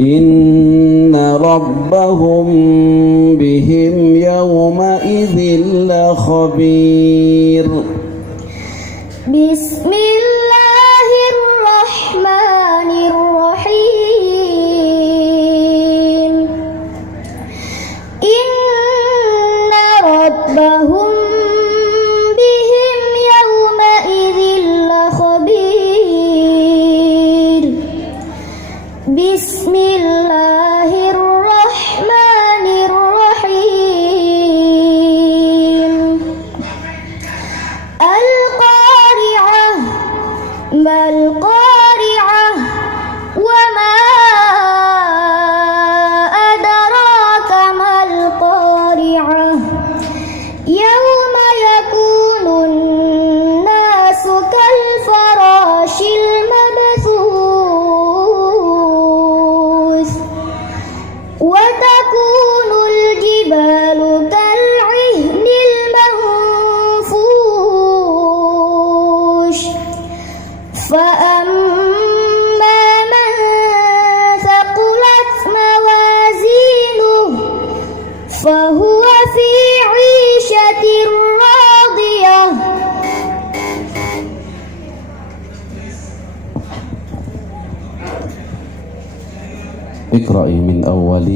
إن ربهم بهم يومئذ لخبير. بسم الله الرحمن الرحيم. إن ربهم بهم يومئذ لخبير. بسم الله الرحمن الرحيم. القارعة ما القارعة وما أدراك ما القارعة يوم يكون الناس كالفراش المبثوث وتكون الجبال كالعهن المنفوش فأما من ثقلت موازينه فهو في عيشة راضية. اقرأي من أول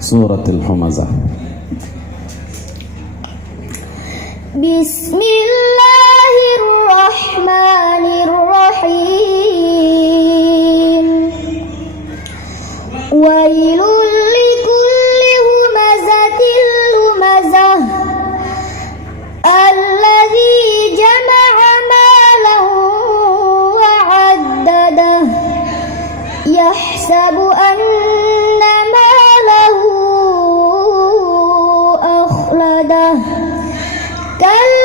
سورة الهمزة. بسم الله الرحمن الرحيم. ويل لكل همزة لمزة الذي جمع مالا وعدده يحسب أن ماله أخلده كلا